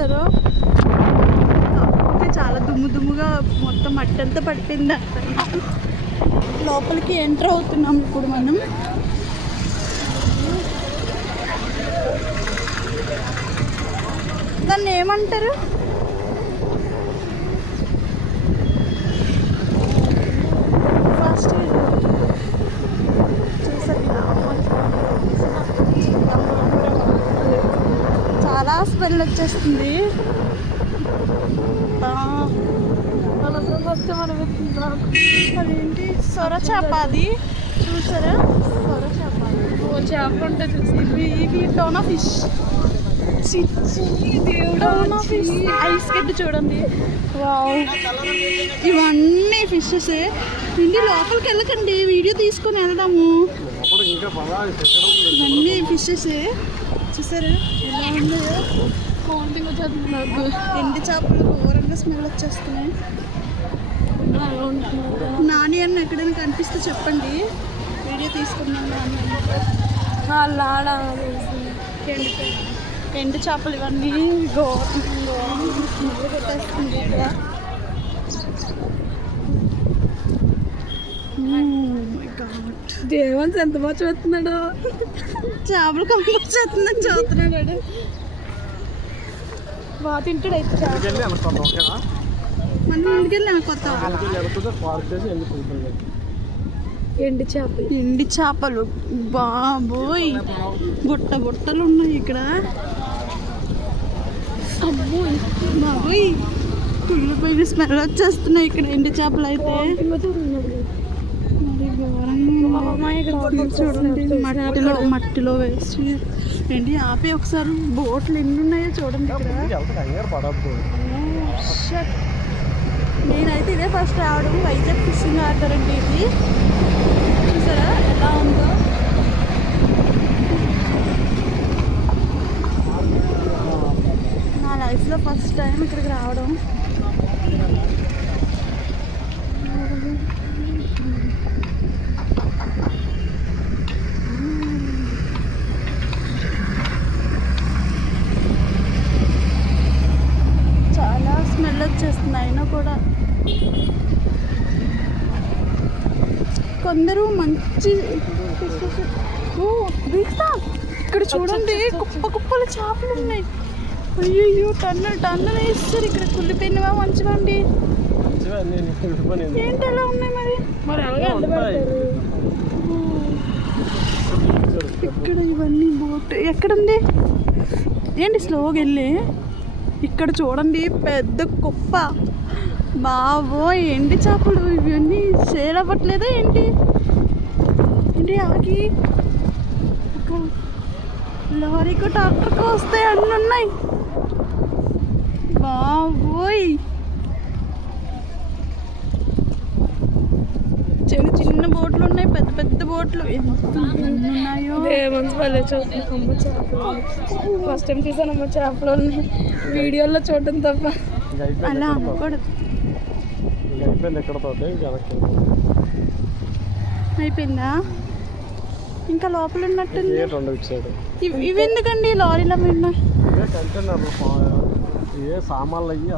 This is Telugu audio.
చూసారు. చాలా దుమ్ముగా మొత్తం మట్టి అంతా పట్టింది. లోపలికి ఎంటర్ అవుతున్నాం ఇప్పుడు మనం. దాన్ని ఏమంటారు? ఫస్ట్ చాలా స్మెల్ వచ్చేస్తుంది. అదేంటి సొర చేప, అది చూసారా? సొర చేప, చేప ఉంటుంది. ఇవి టోనా ఫిష్, ఐస్ గడ్డి చూడండి. వావ్, ఇవన్నీ ఫిషెస్. ఇంటి లోపలికి వెళ్ళకండి, వీడియో తీసుకొని వెళ్దాము. ఇవన్నీ ఫిషెస్ చూసారా ఎలా ఉన్నాయో. నాకు ఎండి చేపలు ఘోరంగా స్మెల్ వచ్చేస్తున్నాయి. నాని అన్న ఎక్కడైనా కనిపిస్తే చెప్పండి, వీడియో తీసుకున్నాను. ఎండు చేపలు ఇవన్నీ స్మెల్ పెట్టేస్తుంది ఇక్కడ. దేవన్స్ ఎంత బాగా చూస్తున్నాడు, చేపలు కంపెనీ చేస్తుందని చూస్తున్నాడు. బాగా తింటాడు అయితే మన ఇంటికి వెళ్ళాను. కొత్త ఎండి చేపలు బాబోయ్, బుట్టలు ఉన్నాయి ఇక్కడ. అమ్మోయ్ బాబోయ్, కుళ్ళిపోయి స్మెల్ వచ్చేస్తున్నాయి ఇక్కడ ఎండి చేపలు అయితే. చూడండి మట్టిలో వేసి ఏంటి ఆపి ఒకసారి బోట్లు ఎన్ని ఉన్నాయో చూడండి ఇక్కడ. నేనైతే ఇదే ఫస్ట్ రావడం. వైజాగ్ ఫిషింగ్ హార్బర్ అండి ఇది. చూసారా ఎలా ఉందో. నా లైఫ్లో ఫస్ట్ టైం ఇక్కడికి రావడం. చాలా స్మెల్ వచ్చేస్తుంది. అయినా కూడా కొందరు మంచి ఇక్కడ చూడండి, కుప్పలు చేపలు ఉన్నాయి. అయ్యో టన్నులు వేస్తారు ఇక్కడ. కుళ్ళిపోయినవా మంచిగా అండి? ఏంటి ఎలా ఉన్నాయి మరి ఇక్కడ ఇవన్నీ బోట్ ఎక్కడండి? ఏంటి స్లోగా వెళ్ళి ఇక్కడ చూడండి పెద్ద కుప్ప. బాబోయ్, ఎండి చేపలు ఇవన్నీ సేల్ అవ్వట్లేదా ఏంటి? ఆగి లారీకు ట్రాక్టర్కి వస్తాయి అన్నీ ఉన్నాయి. బాబోయ్, చిన్న బోట్లు ఉన్నాయి, పెద్ద బోట్లు ఎంత ఉన్నాయో. ఫస్ట్ టైం చూసానమ్మ చేపలు ఉన్నాయి, వీడియోలో చూడటం తప్ప. అలా అనుకోడదు. అయిపోయిందా? ఇంకా లోపల ఉన్నట్టుంది. ఇవి ఎందుకండి లారీలో మీద? సామాన్లు అయ్యి